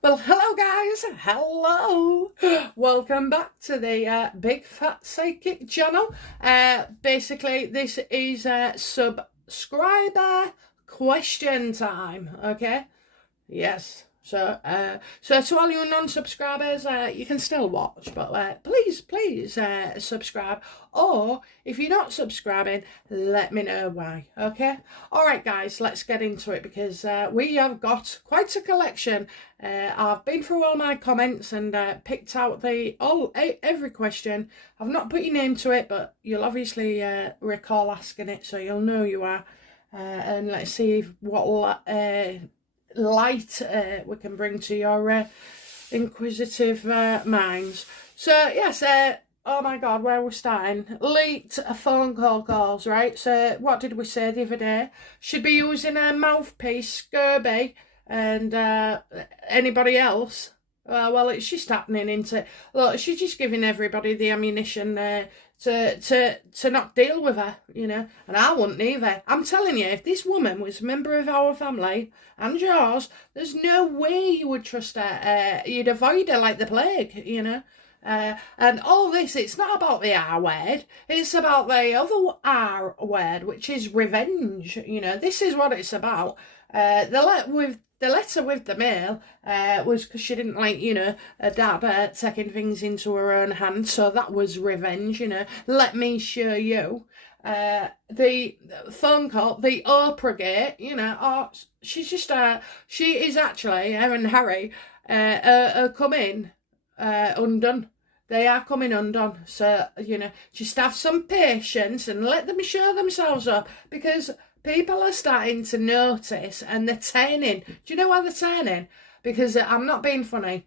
Well, hello guys, hello. Welcome back to the Big Fat Psychic channel. Basically, this is subscriber question time, okay? Yes. So to all you non-subscribers, you can still watch, but please subscribe. Or if you're not subscribing, let me know why. Okay. All right, guys, let's get into it because we have got quite a collection. I've been through all my comments and picked out every question. I've not put your name to it, but you'll obviously recall asking it, so you'll know you are. And let's see what light we can bring to your inquisitive minds. So yes, oh my god, where we're starting, leaked phone calls, right? So what did we say the other day? Should be using a mouthpiece, Scurby, and anybody else. Well, it's just happening, isn't it? Look, she's just giving everybody the ammunition to not deal with her, you know, and I wouldn't either. I'm telling you, if this woman was a member of our family and yours, there's no way you would trust her. You'd avoid her like the plague, you know. And all this, it's not about the R word, it's about the other R word, which is revenge. You know, this is what it's about. The letter with the mail was because she didn't like, you know, her dad taking things into her own hands. So that was revenge, you know. Let me show you. The phone call, the Oprah gate, you know. Oh, she's just, she is actually, her and Harry are coming undone. They are coming undone. So, you know, just have some patience and let them show themselves up, because people are starting to notice and they're turning. Do you know why they're turning? Because I'm not being funny,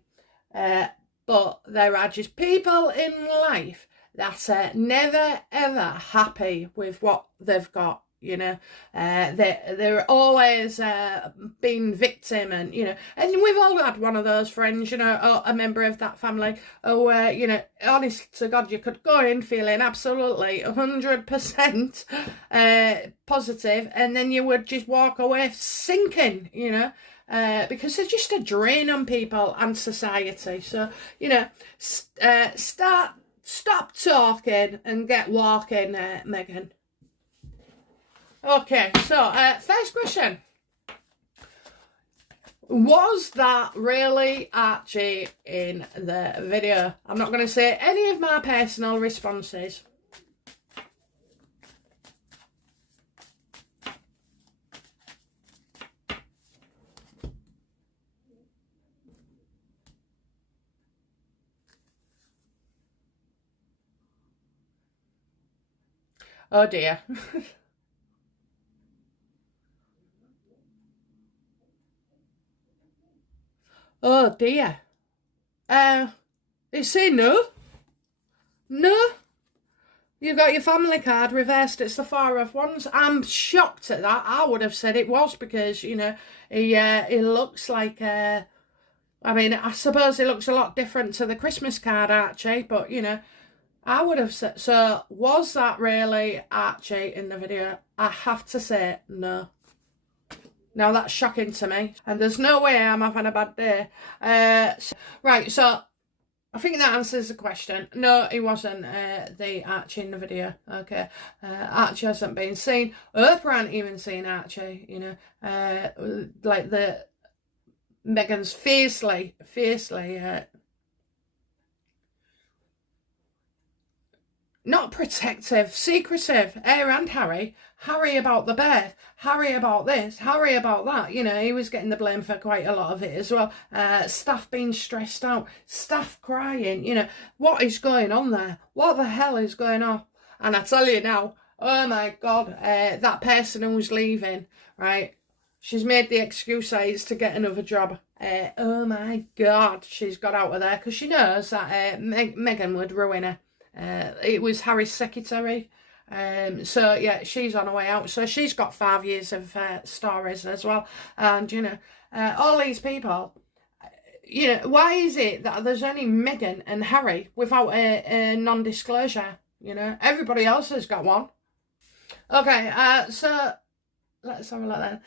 but there are just people in life that are never ever happy with what they've got. You know, they're always being victim, and you know, and we've all had one of those friends, you know, or a member of that family, or you know, honest to God, you could go in feeling absolutely 100% positive, and then you would just walk away sinking, you know, because they're just a drain on people and society. So you know, stop talking and get walking, Megan. Okay, so first question. Was that really Archie in the video? I'm not going to say any of my personal responses. Oh dear. Oh dear. It's saying no. No. You've got your family card reversed. It's the 4 of Wands. I'm shocked at that. I would have said it was because, you know, he looks like, I mean, I suppose he looks a lot different to the Christmas card, Archie, but, you know, I would have said, so was that really Archie in the video? I have to say no. Now that's shocking to me, and there's no way I'm having a bad day. Right, so I think that answers the question. No, he wasn't the Archie in the video. Okay, Archie hasn't been seen. Oprah hasn't even seen Archie. You know, like the Meghan's fiercely. Not protective, secretive. Her and Harry. Harry about the birth. Harry about this. Harry about that. You know, he was getting the blame for quite a lot of it as well. Staff being stressed out. Staff crying. You know, what is going on there? What the hell is going on? And I tell you now, oh my God, that person who's leaving, right? She's made the excuse to get another job. Oh my God, she's got out of there because she knows that Meghan would ruin her. It was Harry's secretary. So yeah, she's on her way out. So she's got 5 years of stories as well. And you know, all these people, you know, why is it that there's only Meghan and Harry without a non-disclosure? You know, everybody else has got one. Okay, so let's have a look then.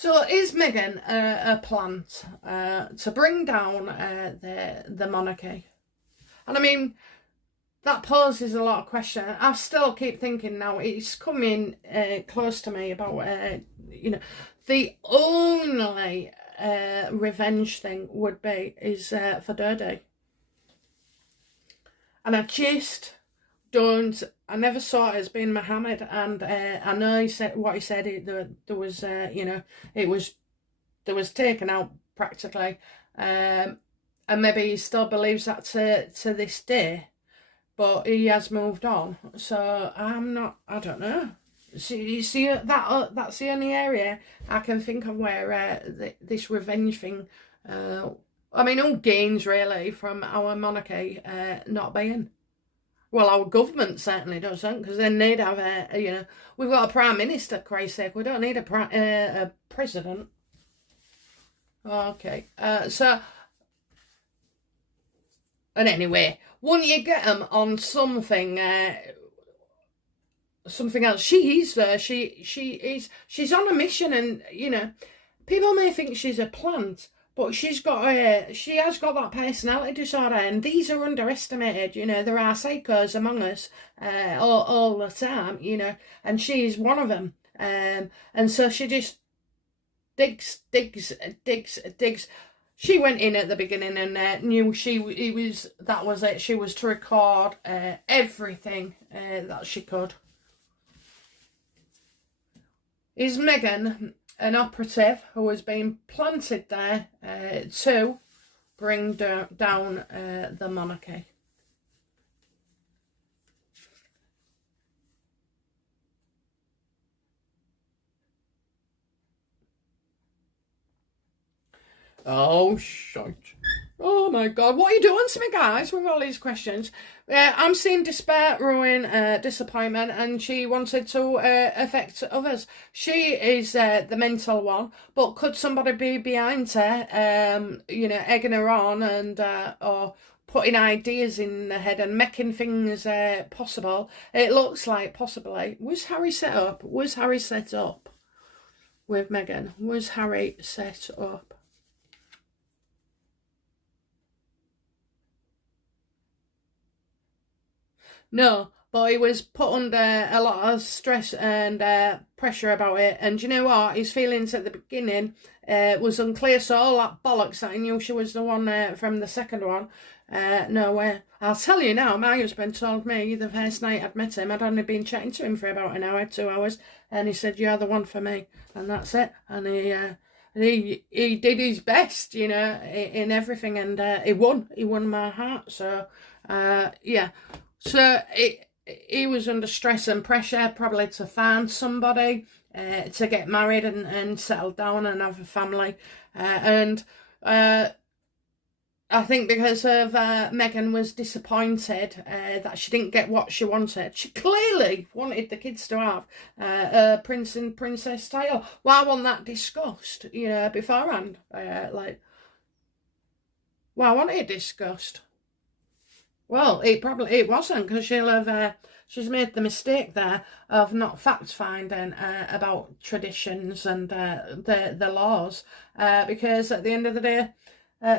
So is Meghan a plant to bring down the monarchy? And I mean, that poses a lot of questions. I still keep thinking now, it's coming close to me about, the only revenge thing would be is for Dodie. And I just don't, I never saw it as being Mohammed. And I know he said what he said, there was, there was taken out practically. And maybe he still believes that to this day. But he has moved on, so I don't know. See that's the only area I can think of where this revenge thing, I mean, who gains really from our monarchy not being? Well, our government certainly doesn't, because then they'd have we've got a prime minister, Christ's sake, we don't need a president. Okay, and anyway, when you get them on something else, she's on a mission, and people may think she's a plant, but she has got that personality disorder, and these are underestimated. There are psychos among us all the time, and she's one of them, and so she just digs. She went in at the beginning and knew that was it. She was to record everything that she could. Is Meghan an operative who has been planted there to bring down the monarchy? Oh, shite. Oh, my God. What are you doing to me, guys, with all these questions? I'm seeing despair, ruin, disappointment, and she wanted to affect others. She is the mental one, but could somebody be behind her, egging her on and or putting ideas in her head and making things possible? It looks like possibly. Was Harry set up? Was Harry set up with Meghan? Was Harry set up? No, but he was put under a lot of stress and pressure about it. And do you know what? His feelings at the beginning was unclear. So all that bollocks that I knew she was the one from the second one. No way. I'll tell you now, my husband told me the first night I'd met him, I'd only been chatting to him for about an hour, 2 hours. And he said, "You're the one for me." And that's it. And he did his best, in everything. And he won. He won my heart. So, yeah. So he was under stress and pressure, probably to find somebody, to get married and settle down and have a family. And I think because of Meghan was disappointed that she didn't get what she wanted. She clearly wanted the kids to have a prince and princess title. Why wasn't that discussed, beforehand? Why wasn't it discussed? Well, it wasn't, because she's made the mistake there of not fact finding about traditions and the laws, because at the end of the day,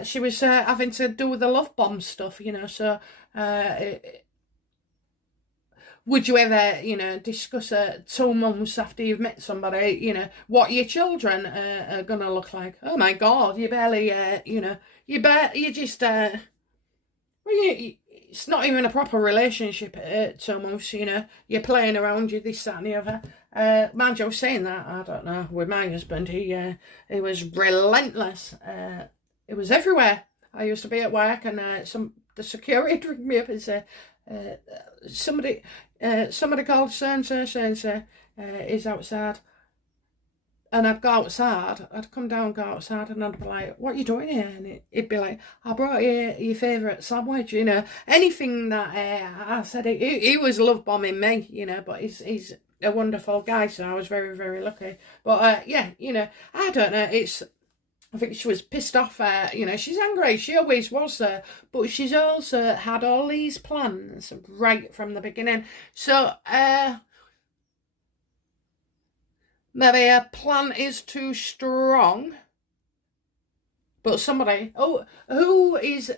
she was having to do the love bomb stuff, So would you ever, discuss 2 months after you've met somebody, what your children are gonna look like? Oh my God, you barely, you just. It's not even a proper relationship at 2 months, You're playing around, you this, that and the other. Mind you, saying that, I don't know, with my husband, he was relentless. It was everywhere. I used to be at work and the security would ring me up and say, somebody called so-and-so is outside. And I'd go outside, I'd come down, go outside, and I'd be like, "What are you doing here?" And he'd be like, "I brought you your favourite sandwich," Anything that I said, he was love bombing me, but he's a wonderful guy, so I was very, very lucky. But yeah, I don't know, I think she was pissed off, she's angry, she always was, but she's also had all these plans right from the beginning. So, maybe a plan is too strong, but somebody, oh, who is,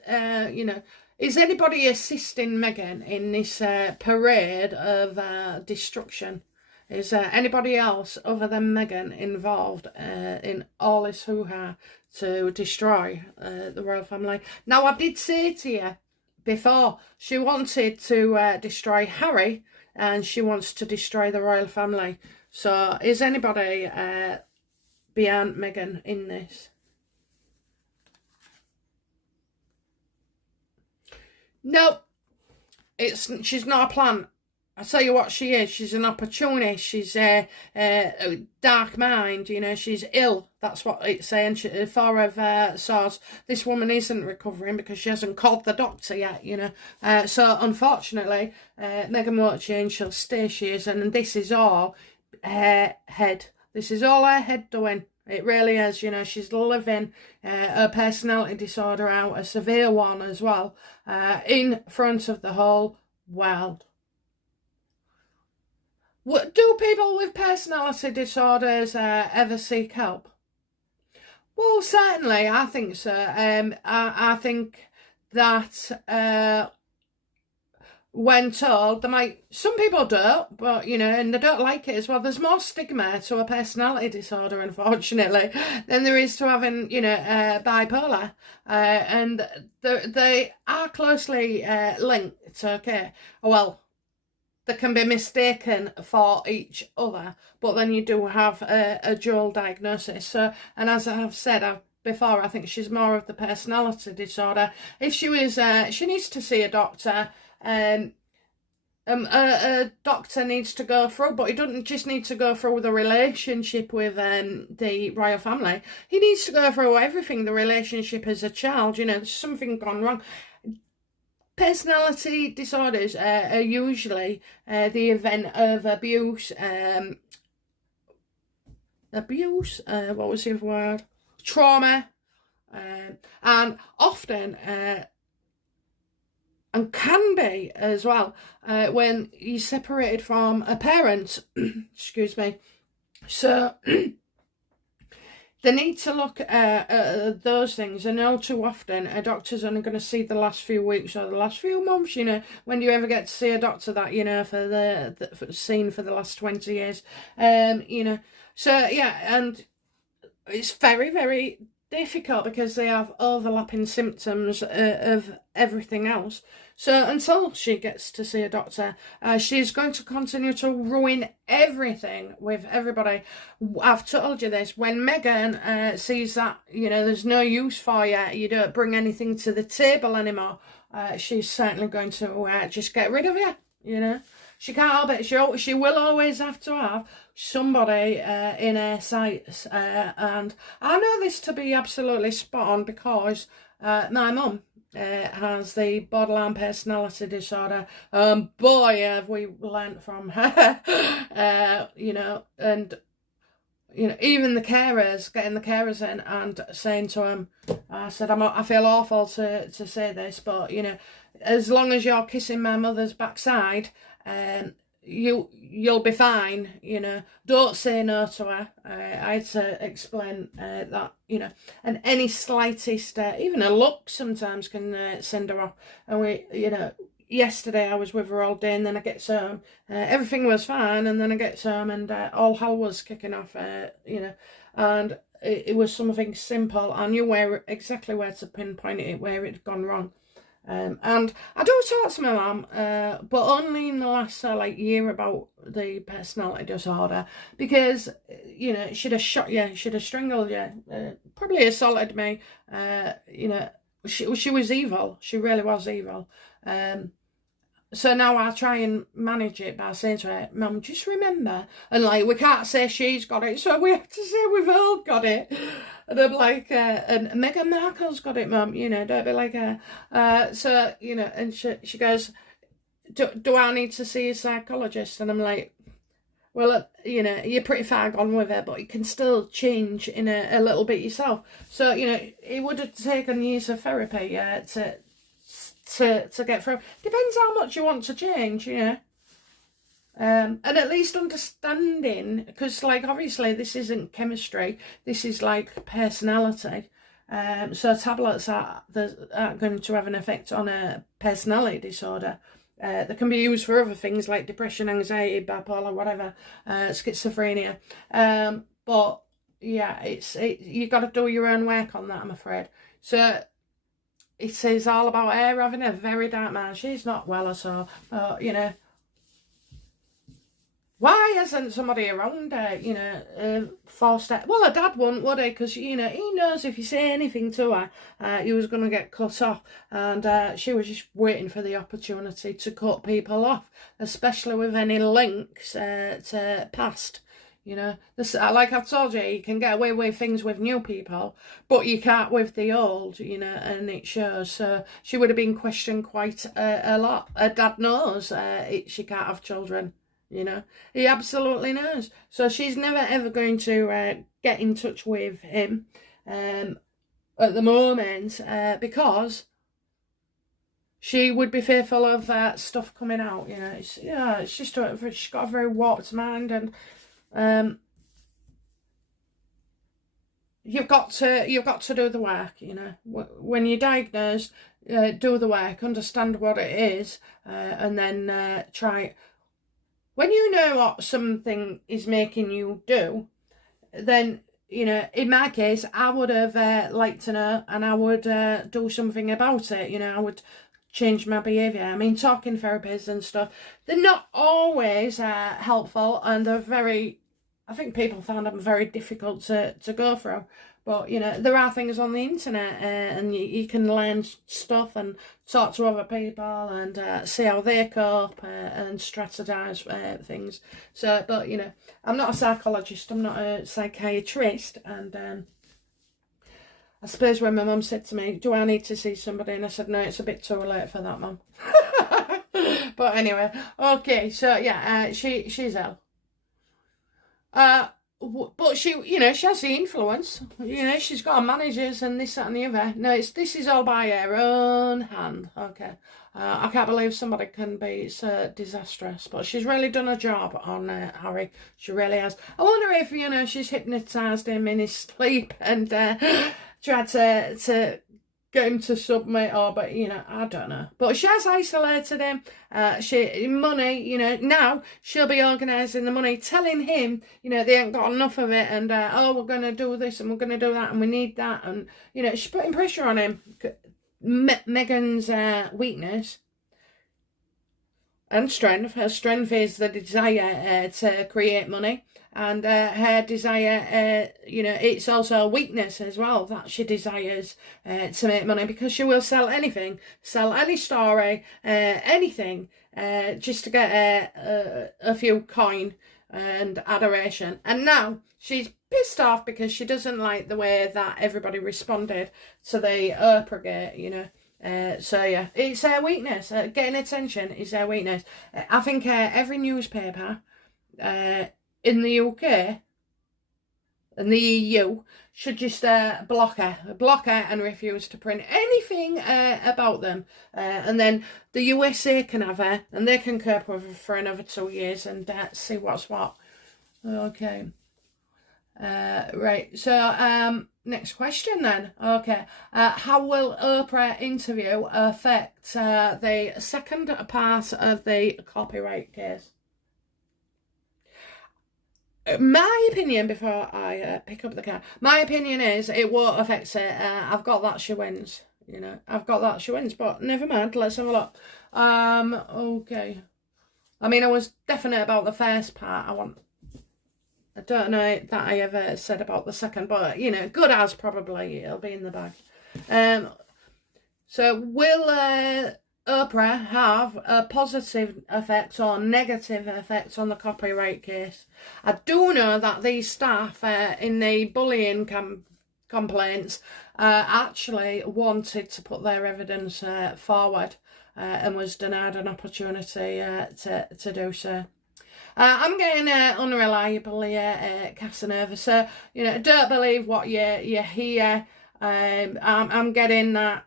is anybody assisting Meghan in this parade of destruction? Is there anybody else other than Meghan involved in all this hoo-ha to destroy the royal family? Now, I did say to you before, she wanted to destroy Harry, and she wants to destroy the royal family. So, is anybody beyond Meghan in this? No, she's not a plant. I tell you what she is. She's an opportunist. She's a dark mind. She's ill. That's what it's saying. Four of Swords. This woman isn't recovering because she hasn't called the doctor yet. So unfortunately, Meghan won't change. She'll stay she is, and this is all her head. This is all her head doing. It really is. She's living a personality disorder out, a severe one as well, in front of the whole world. Do people with personality disorders ever seek help? Well, certainly, I think so. I think that when told, some people don't, but, and they don't like it as well. There's more stigma to a personality disorder, unfortunately, than there is to having, bipolar. And they are closely linked, okay? Well, they can be mistaken for each other, but then you do have a dual diagnosis. So, and as I've said before, I think she's more of the personality disorder. If she was, she needs to see a doctor. A doctor needs to go through, but he doesn't just need to go through the relationship with the royal family. He needs to go through everything, the relationship as a child. There's something gone wrong. Personality disorders are usually the event of abuse. What was the other word? Trauma. And often, and can be as well, when you're separated from a parent. Excuse me. So they need to look at those things. And all too often, a doctor's only going to see the last few weeks or the last few months. When do you ever get to see a doctor that for seen for the last 20 years? So yeah, and it's very, very difficult because they have overlapping symptoms of everything else. So until she gets to see a doctor, she's going to continue to ruin everything with everybody. I've told you this. When Meghan sees that, there's no use for you, you don't bring anything to the table anymore, she's certainly going to just get rid of you, She can't help it. She will always have to have somebody in her sights. And I know this to be absolutely spot on because my mum has the borderline personality disorder. Boy, have we learnt from her. And even the carers, getting the carers in and saying to them, I said, I feel awful to say this, but, as long as you're kissing my mother's backside, you'll be fine, don't say no to her. I had to explain that, and any slightest, even a look sometimes can send her off. And yesterday I was with her all day, and then I get home, everything was fine, and then I get home and all hell was kicking off, and it was something simple. I knew exactly where to pinpoint it, where it had gone wrong. And I do talk to my mum, but only in the last year about the personality disorder, because she'd have shot you, she'd have strangled you, probably assaulted me. She was evil. She really was evil. So now I try and manage it by saying to her, Mum, just remember, and we can't say she's got it, so we have to say we've all got it. And I'm like, and Meghan Markle's got it, Mum, don't be like her. So, and she goes, do I need to see a psychologist? And I'm like, well, you're pretty far gone with her, but you can still change in a little bit yourself. So, it would have taken years of therapy to get through. Depends how much you want to change, And at least understanding, because like obviously this isn't chemistry, this is like personality. So tablets are going to have an effect on a personality disorder. They can be used for other things like depression, anxiety, bipolar, whatever, schizophrenia. But yeah, you got to do your own work on that, I'm afraid. So it says all about her having a very dark mind. She's not well or so, but you know. Why hasn't somebody around her, forced her? Well, her dad wouldn't, would he? Because, he knows if you say anything to her, he was going to get cut off. And she was just waiting for the opportunity to cut people off, especially with any links to past. Like I've told you can get away with things with new people, but you can't with the old, and it shows. So she would have been questioned quite a lot. Her dad knows she can't have children. He absolutely knows. So she's never ever going to get in touch with him at the moment because she would be fearful of stuff coming out. It's just she's got a very warped mind, and you've got to do the work. When you're diagnosed, do the work, understand what it is, and then try. When you know what something is making you do, then, in my case, I would have liked to know, and I would do something about it. I would change my behaviour. I mean, talking therapies and stuff, they're not always helpful, and I think people find them very difficult to go through. But, there are things on the internet and you can learn stuff and talk to other people and see how they cope and strategize things. So, but, I'm not a psychologist, I'm not a psychiatrist. And I suppose when my mum said to me, do I need to see somebody? And I said, no, it's a bit too late for that, Mum. But anyway, okay, so yeah, she's ill. But she has the influence. She's got her managers and this, that and the other. No, this is all by her own hand. Okay. I can't believe somebody can be so disastrous. But she's really done a job on Harry. She really has. I wonder if, she's hypnotised him in his sleep and tried to get him to submit, but I don't know. But she has isolated him. Money, now she'll be organising the money, telling him, they ain't got enough of it, and we're going to do this and we're going to do that and we need that, and she's putting pressure on him. Megan's weakness and strength. Her strength is the desire to create money. And her desire, it's also a weakness as well, that she desires to make money, because she will sell anything, sell any story, anything, just to get a few coin and adoration. And now she's pissed off because she doesn't like the way that everybody responded to the Oprah gate, So yeah, it's her weakness. Getting attention is her weakness. I think every newspaper in the UK and the EU should just block her and refuse to print anything about them. And then the USA can have her and they can cope with her for another 2 years and see what's what. Okay. Right. So next question then. Okay. How will Oprah interview affect the second part of the copyright case? My opinion, before I pick up the card, my opinion is it won't affect it. I've got that she wins. I've got that she wins. But never mind. Let's have a look. Okay. I mean, I was definite about the first part. I don't know that I ever said about the second, but good as probably it'll be in the bag. So will Oprah have a positive effect or negative effect on the copyright case? I do know that these staff in the bullying complaints actually wanted to put their evidence forward and was denied an opportunity to do so. I'm getting unreliably Casanova, so don't believe what you hear. I'm getting that.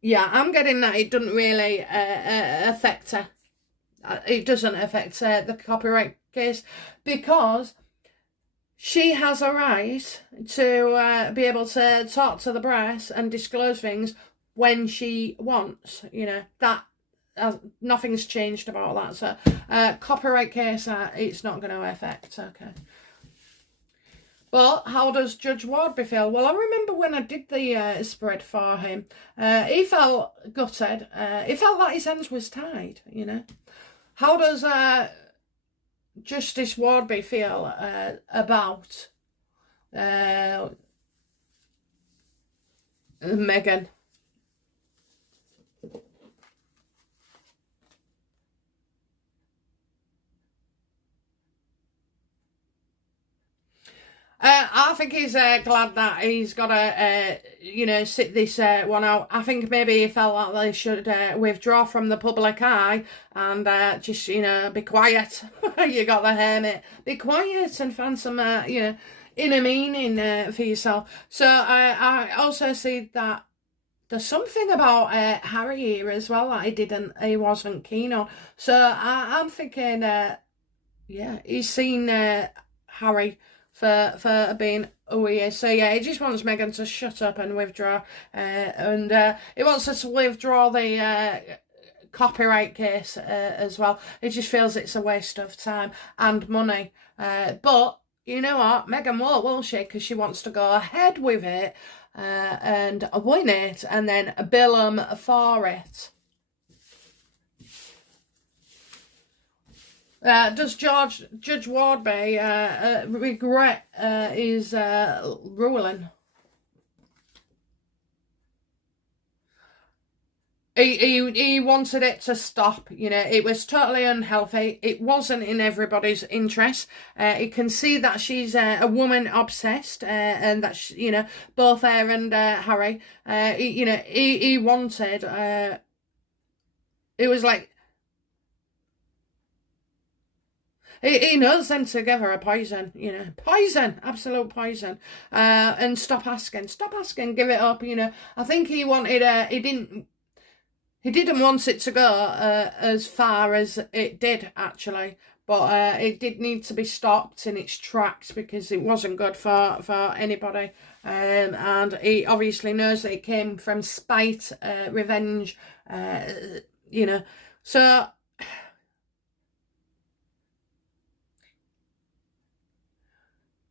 Yeah, I'm getting that it doesn't really affect her. it doesn't affect the copyright case, because she has a right to be able to talk to the press and disclose things when she wants. You know, that nothing's changed about that. So copyright case, it's not going to affect. Okay. But how does Judge Wardby feel? Well, I remember when I did the spread for him, he felt gutted. He felt like his hands was tied, you know. How does Justice Wardby feel about Meghan? I think he's glad that he's got to, you know, sit this one out. I think maybe he felt like they should withdraw from the public eye and just, you know, be quiet. You got the hermit. Be quiet and find some, you know, inner meaning for yourself. So I also see that there's something about Harry here as well that he wasn't keen on. So I'm thinking, yeah, he's seen Harry for being who he is. So yeah, he just wants Meghan to shut up and withdraw, and he wants her to withdraw the copyright case as well. He just feels it's a waste of time and money. But you know what, Meghan won't, will she? Because she wants to go ahead with it and win it, and then bill them for it. Does Judge Wardby regret his ruling? He wanted it to stop. You know, it was totally unhealthy. It wasn't in everybody's interest. You can see that she's a woman obsessed, and that she, you know, both her and Harry. You know, he wanted. It was like. He knows them together are poison, you know. Poison, absolute poison. And stop asking, give it up, you know. I think he wanted, he didn't want it to go as far as it did, actually. But it did need to be stopped in its tracks because it wasn't good for anybody. And he obviously knows that it came from spite, revenge, you know. So...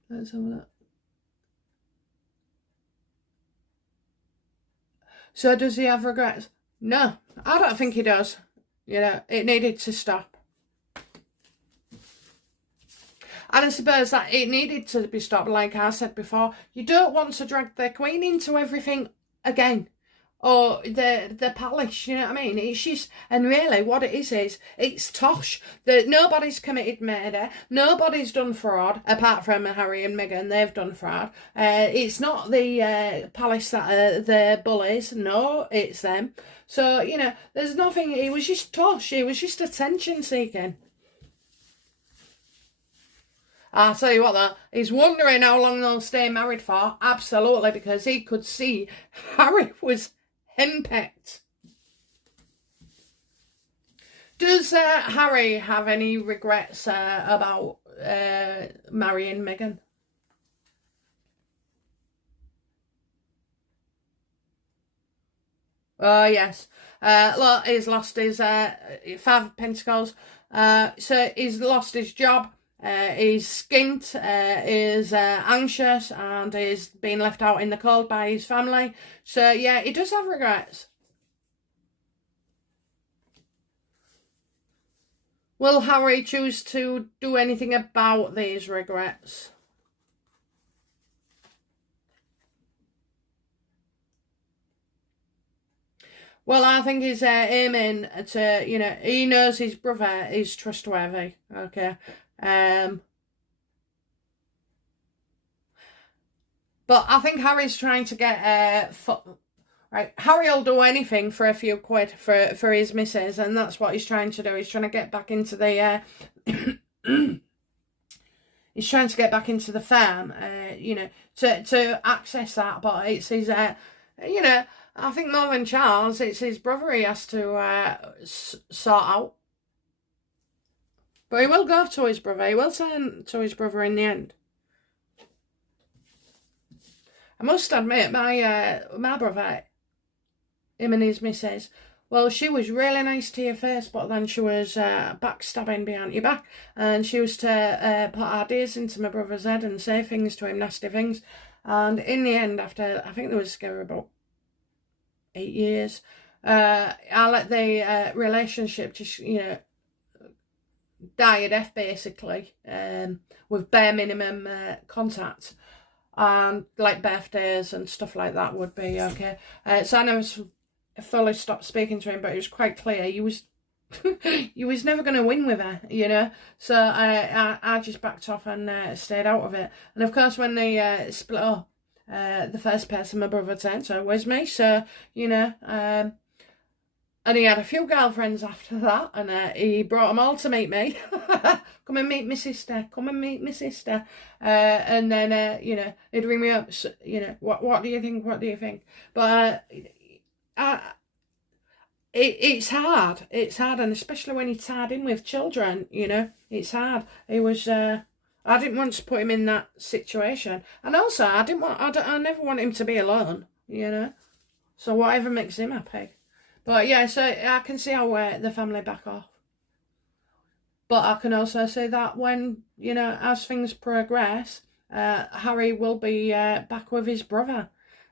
let's have a look. So does he have regrets? No, I don't think he does. You know, it needed to stop. And I suppose that it needed to be stopped, like I said before. You don't want to drag the Queen into everything again. Or the palace, you know what I mean? It's just, and really what it is it's tosh. That nobody's committed murder, nobody's done fraud, apart from Harry and Meghan, they've done fraud. It's not the palace that are the bullies, no, it's them. So, you know, there's nothing, it was just tosh, it was just attention seeking. I'll tell you what though, he's wondering how long they'll stay married for, absolutely, because he could see Harry was henpecked. Does Harry have any regrets about marrying Meghan? Oh, yes. Look, he's lost his 5 of Pentacles. So he's lost his job. He's skint, is anxious, and is being left out in the cold by his family. So yeah, he does have regrets. Will Harry choose to do anything about these regrets? Well, I think he's aiming to, you know, he knows his brother is trustworthy, okay? But I think Harry's trying to get right. Harry will do anything for a few quid for his missus, and that's what he's trying to do. He's trying to get back into the he's trying to get back into the farm, you know, to access that. But it's his, you know, I think more than Charles, it's his brother he has to sort out. But he will go to his brother. He will turn to his brother in the end. I must admit, my brother, him and his missus, well, she was really nice to your face, but then she was backstabbing behind your back. And she used to put ideas into my brother's head and say things to him, nasty things. And in the end, after, I think there was about 8 years, I let the relationship just, die a death, basically, with bare minimum contact. And like birthdays and stuff like that would be okay. So I never fully stopped speaking to him, but it was quite clear he was never going to win with her, So I just backed off and stayed out of it. And of course, when they split up, the first person my brother turned to was me. So and he had a few girlfriends after that, and he brought them all to meet me. Come and meet my sister. Come and meet my sister. And then, he'd ring me up. So, what do you think? What do you think? But it's hard. It's hard, and especially when he's tied in with children. It's hard. It was. I didn't want to put him in that situation, and also I never want him to be alone. So whatever makes him happy. But yeah, so I can see how the family back off. But I can also say that when, as things progress, Harry will be back with his brother.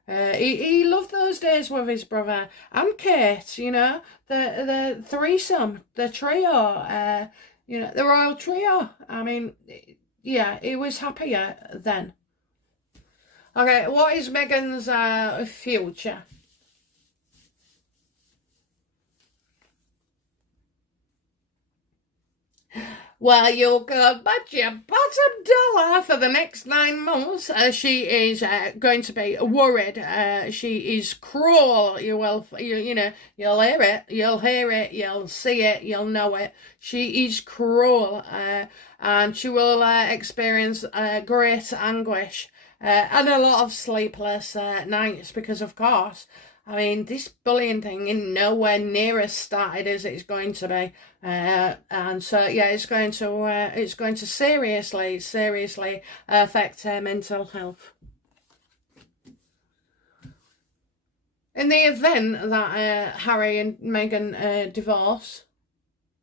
He loved those days with his brother. And Kate, the threesome, the trio, the royal trio. I mean, yeah, he was happier then. Okay, what is Meghan's future? Well, you'll go bet your bottom dollar for the next 9 months. She is going to be worried. She is cruel. You'll hear it. You'll hear it. You'll see it. You'll know it. She is cruel, and she will experience great anguish and a lot of sleepless nights because, of course, I mean, this bullying thing is nowhere near as started as it's going to be, and so yeah, it's going to seriously affect her mental health. In the event that Harry and Meghan divorce,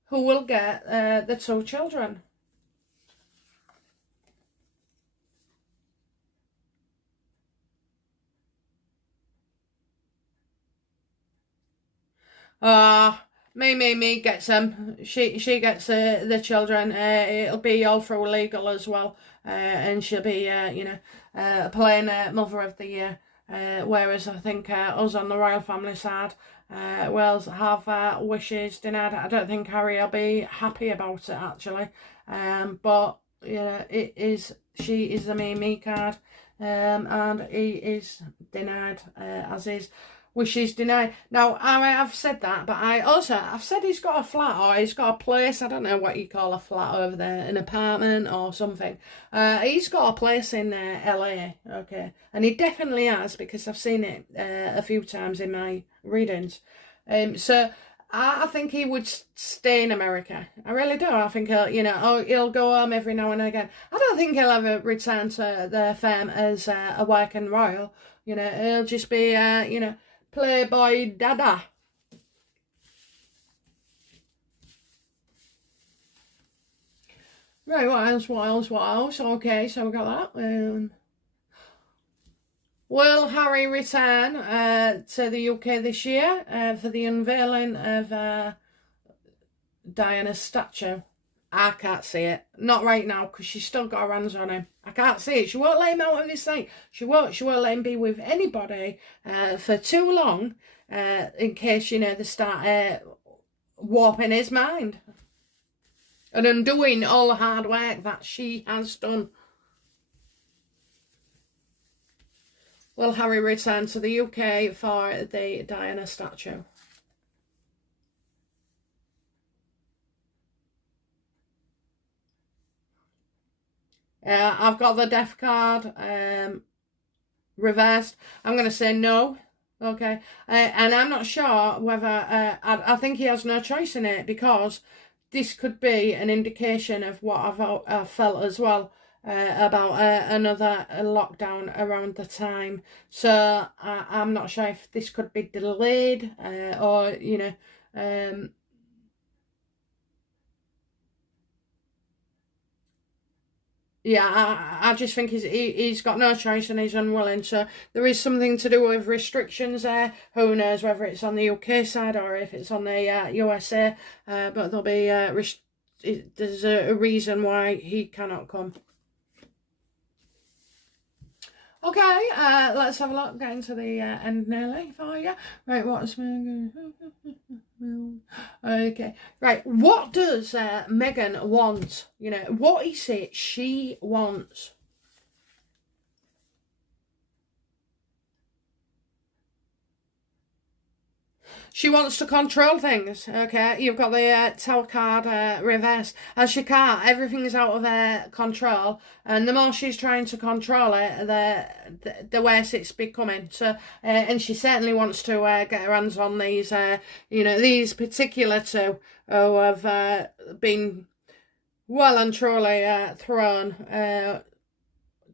who will get the 2 children? Me gets them. She gets the children. It'll be all through legal as well, and she'll be playing Mother of the Year. Whereas I think us on the royal family side, will have wishes denied. I don't think Harry will be happy about it actually. But she is the me card, and he is denied as is. Wishes denied. Now, I've said that, but I've said he's got a flat or he's got a place. I don't know what you call a flat over there, an apartment or something. He's got a place in LA, okay, and he definitely has because I've seen it a few times in my readings. So I think he would stay in America. I really do. I think he'll go home every now and again. I don't think he'll ever return to the firm as a working royal. He'll just be Playboy dada. Right, what else? Okay, so we got that. Will Harry return to the UK this year for the unveiling of Diana's statue? I can't see it. Not right now, because she's still got her hands on him. I can't see it. She won't let him out of his sight. She won't let him be with anybody for too long, in case, they start warping his mind and undoing all the hard work that she has done. Will Harry return to the UK for the Diana statue? I've got the death card reversed. I'm going to say no. Okay. And I'm not sure whether... I think he has no choice in it because this could be an indication of what I've felt as well about another lockdown around the time. So I'm not sure if this could be delayed or, you know, yeah, I just think he's got no choice and he's unwilling. So there is something to do with restrictions there. Who knows whether it's on the UK side or if it's on the USA. But there'll be there's a reason why he cannot come. Okay, let's have a look. Getting to the end nearly for you. Right, what's okay? Right, what does Meghan want? You know, what is it she wants? She wants to control things, okay? You've got the tower card reverse. And she can't. Everything's out of her control. And the more she's trying to control it, the worse it's becoming. So, and she certainly wants to get her hands on these, you know, these particular two who have been well and truly thrown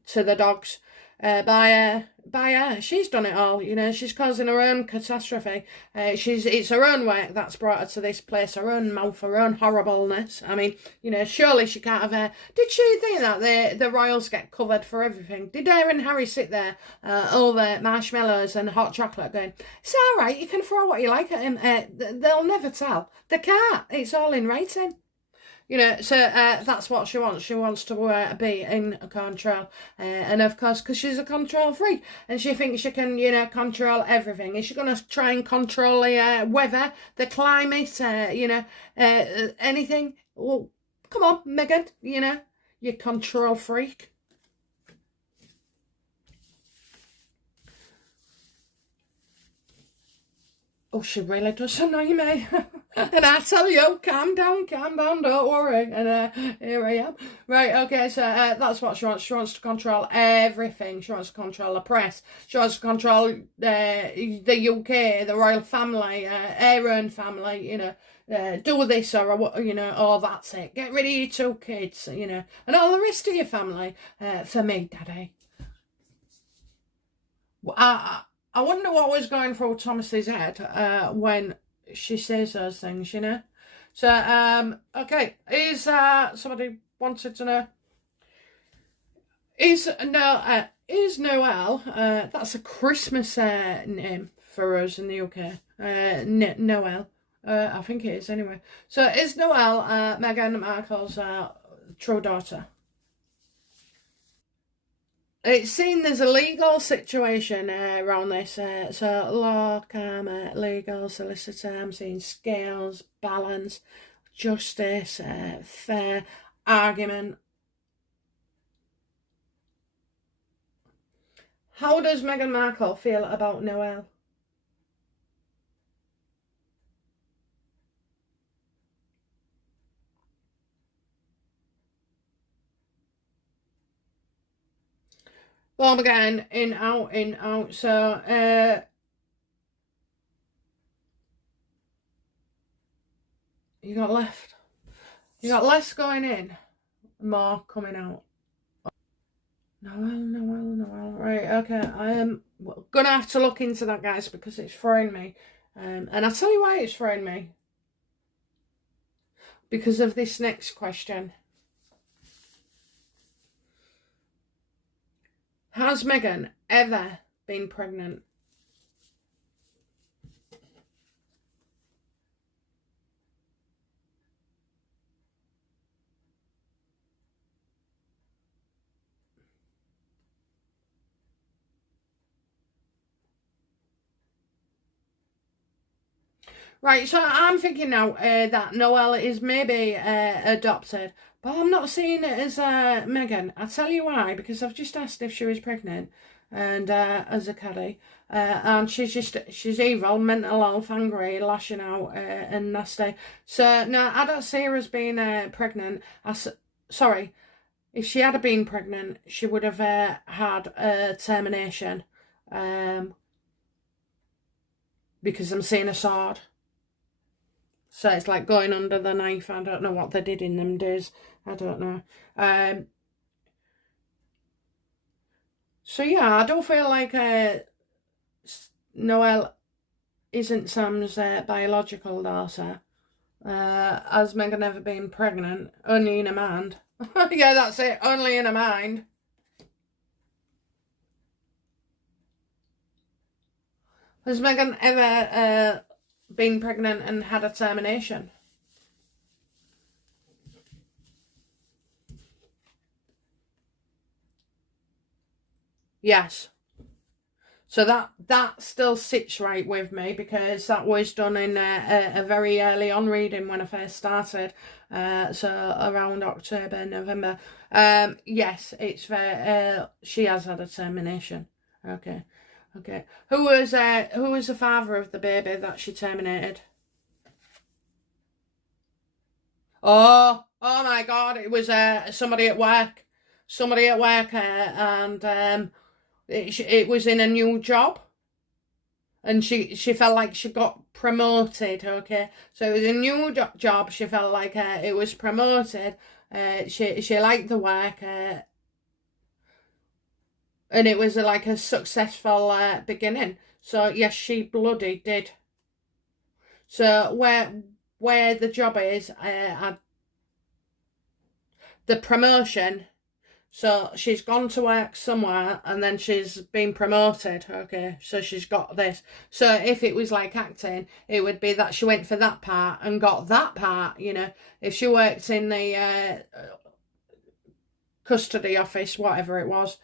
to the dogs by her. She's done it all, you know. She's causing her own catastrophe. It's her own work that's brought her to this place, her own mouth, her own horribleness. I mean, you know, surely she can't have. Did she think that the royals get covered for everything? Did her and Harry sit there over marshmallows and hot chocolate, going, "It's all right, you can throw what you like at him. They'll never tell. They can't. It's all in writing." You know, so that's what she wants. She wants to be in control. And of course, because she's a control freak. And she thinks she can, you know, control everything. Is she going to try and control the weather, the climate, you know, anything? Well, come on, Meghan, you know, you control freak. Oh, she really does annoy me. And I tell you, calm down, don't worry. And here I am. Right, okay, so that's what she wants. She wants to control everything. She wants to control the press. She wants to control the UK, the royal family, her own family, you know. Do this or, you know, oh, that's it. Get rid of your two kids, you know. And all the rest of your family. For me, Daddy. I wonder what was going through Thomas's head when she says those things, you know. So, okay, is somebody wanted to know? Is Noel? That's a Christmas name for us in the UK. Noel. I think it is anyway. So, is Noel Meghan Markle's true daughter? It's seen there's a legal situation around this. So law, karma, legal, solicitor, I'm seeing scales, balance, justice, fair, argument. How does Meghan Markle feel about Noel? Born again, in, out, in, out. So, you got left. You got less going in, more coming out. Noel. Right, okay. I am gonna have to look into that, guys, because it's throwing me. And I'll tell you why it's throwing me. Because of this next question. Has Meghan ever been pregnant? Right, so I'm thinking now that Noel is maybe adopted, but I'm not seeing it as Meghan. I'll tell you why, because I've just asked if she was pregnant, and as a caddy, and she's evil, mental health, angry, lashing out, and nasty. So no, I don't see her as being pregnant. Sorry, if she had been pregnant, she would have had a termination, because I'm seeing a sword. So it's like going under the knife. I don't know what they did in them days. I don't know. So yeah, I don't feel like Noelle isn't Sam's biological daughter. Has Megan ever been pregnant? Only in her mind. Yeah, that's it. Only in her mind. Has Megan ever been pregnant and had a termination? Yes. So that still sits right with me, because that was done in a very early on reading when I first started. So around October, November. Yes, it's she has had a termination. Okay. Okay. Who was the father of the baby that she terminated? Oh my God! It was somebody at work. Somebody at work, and it was in a new job, and she felt like she got promoted. Okay, so it was a new job. She felt like it was promoted. She liked the work, and it was like a successful beginning. So yes, she bloody did. So where the job is, the promotion. So she's gone to work somewhere and then she's been promoted. Okay, so she's got this. So if it was like acting, it would be that she went for that part and got that part, you know. If she worked in the custody office, whatever it was,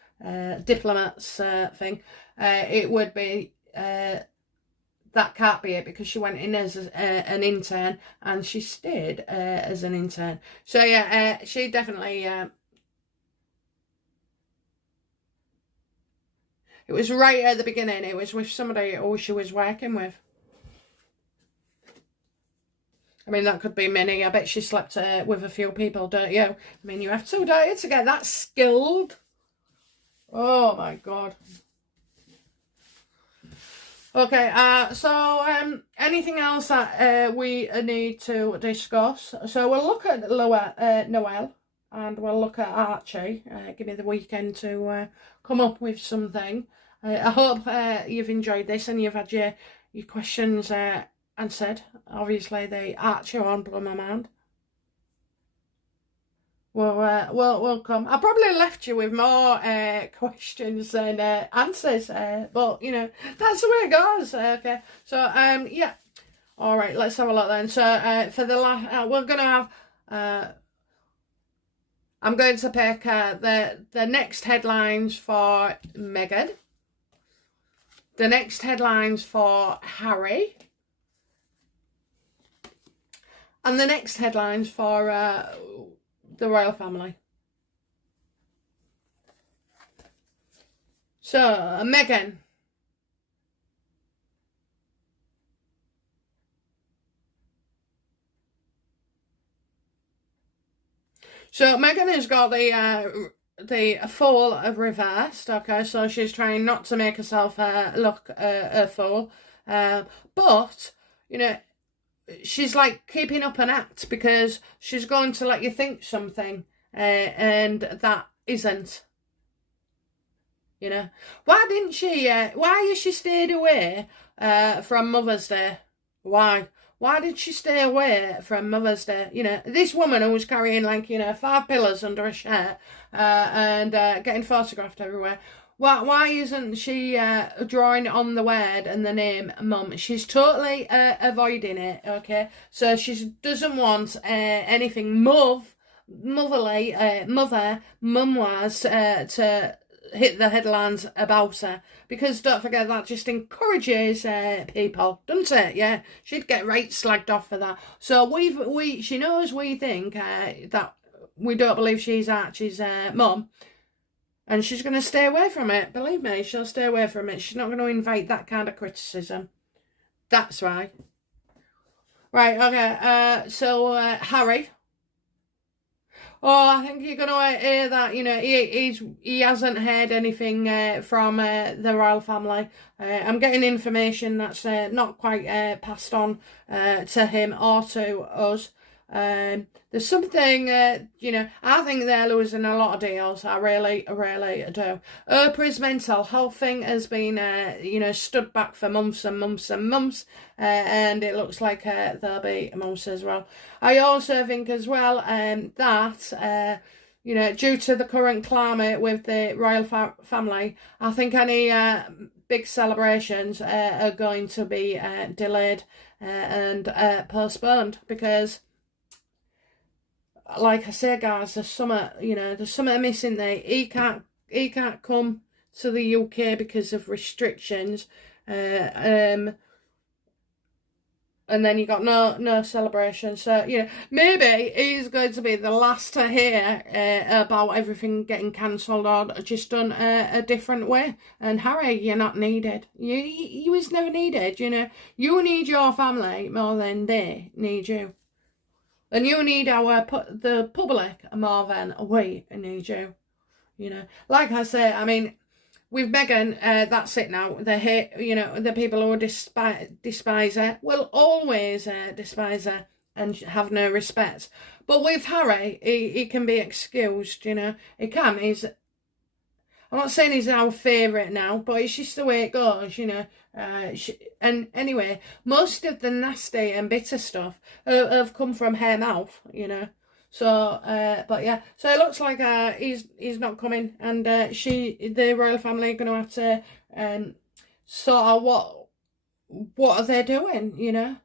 diplomats thing, it would be that can't be it, because she went in as an intern and she stayed as an intern. So yeah, she definitely... It was right at the beginning. It was with somebody who she was working with. I mean, that could be many. I bet she slept with a few people, don't you? I mean, you have to, don't you, to get that skilled? Oh, my God. Okay, so anything else that we need to discuss? So we'll look at Noelle, and we'll look at Archie. Give me the weekend to come up with something. I hope you've enjoyed this and you've had your questions answered. Obviously, the Archie one blew my mind. We'll come. I probably left you with more questions than answers, but you know, that's the way it goes. Okay, so yeah. All right, let's have a look then. So for the last, we're gonna have. I'm going to pick the next headlines for Megan, the next headlines for Harry, and the next headlines for the royal family. So, Megan. So Megan has got the fall reversed. Okay, so she's trying not to make herself look a fool, but you know, she's like keeping up an act, because she's going to let you think something, and that isn't. You know, why didn't she? Why has she stayed away from Mother's Day? Why? Why did she stay away from Mother's Day? You know, this woman who was carrying like, you know, 5 pillows under a shirt and getting photographed everywhere. Why isn't she drawing on the word and the name Mum? She's totally avoiding it, okay? So she doesn't want anything motherly, mum-wise to hit the headlines about her, because don't forget, that just encourages people, doesn't it? Yeah, she'd get right slagged off for that. So she knows we think that we don't believe she's Archie's mum, and she's going to stay away from it. Believe me, she'll stay away from it. She's not going to invite that kind of criticism. That's right. Right, okay, so Harry. Oh, I think you're going to hear that, he hasn't heard anything from the royal family. I'm getting information that's not quite passed on to him or to us. There's something, I think they're losing a lot of deals. I really, really do. Oprah's mental health thing has been, stood back for months and months and months, and it looks like there'll be months as well. I also think as well that, due to the current climate with the royal family, I think any big celebrations are going to be delayed and postponed, because like I say, guys, there's something missing there. He can't come to the UK because of restrictions, and then you got no celebration. So maybe he's going to be the last to hear about everything getting cancelled or just done a different way. And Harry, you're not needed. You was never needed. You need your family more than they need you. And you need the public more than we need you. Like I say, I mean, with Meghan, that's it now. They hate, the people who despise her will always despise her and have no respect. But with Harry, he can be excused, He can. I'm not saying he's our favourite now, but it's just the way it goes, and anyway, most of the nasty and bitter stuff have come from her mouth, So, but yeah, so it looks like he's not coming, and the royal family are going to have to sort of what are they doing,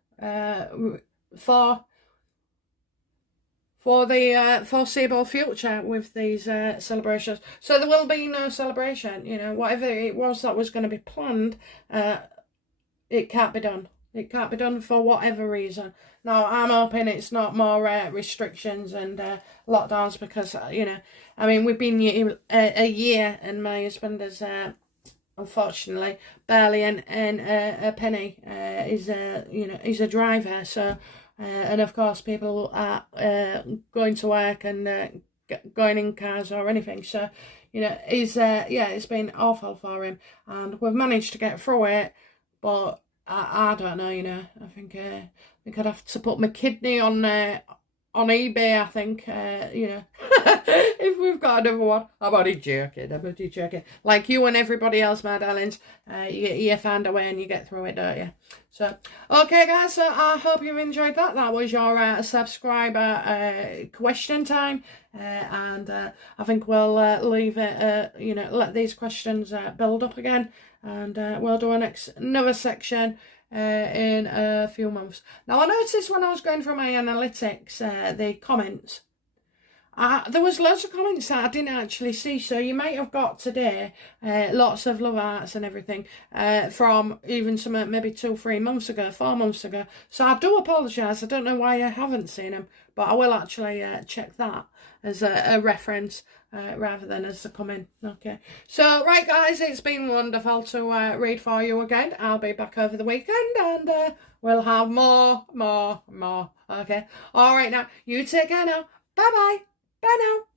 for the foreseeable future with these celebrations. So there will be no celebration, whatever it was that was going to be planned, it can't be done. It can't be done for whatever reason. Now, I'm hoping it's not more restrictions and lockdowns, because, I mean, we've been a year and my husband has, unfortunately, barely earned a penny. He's a driver, so... and of course, people are going to work and going in cars or anything. So, it's been awful for him, and we've managed to get through it. But I don't know, I think I'd have to put my kidney on eBay. I think, if we've got another one. I'm only joking. Like you and everybody else, my darlings, you find a way and you get through it, don't you? So, okay, guys, so I hope you've enjoyed that. That was your subscriber question time. And I think we'll leave it, let these questions build up again. And we'll do another section in a few months. Now, I noticed when I was going through my analytics, the comments, there was loads of comments that I didn't actually see. So you might have got today lots of love hearts and everything from even some maybe 4 months ago. So I do apologise. I don't know why I haven't seen them, but I will actually check that as a reference rather than as a comment. Okay. So, right, guys, it's been wonderful to read for you again. I'll be back over the weekend and we'll have more. Okay. All right, now, you take care now. Bye-bye. Bye now.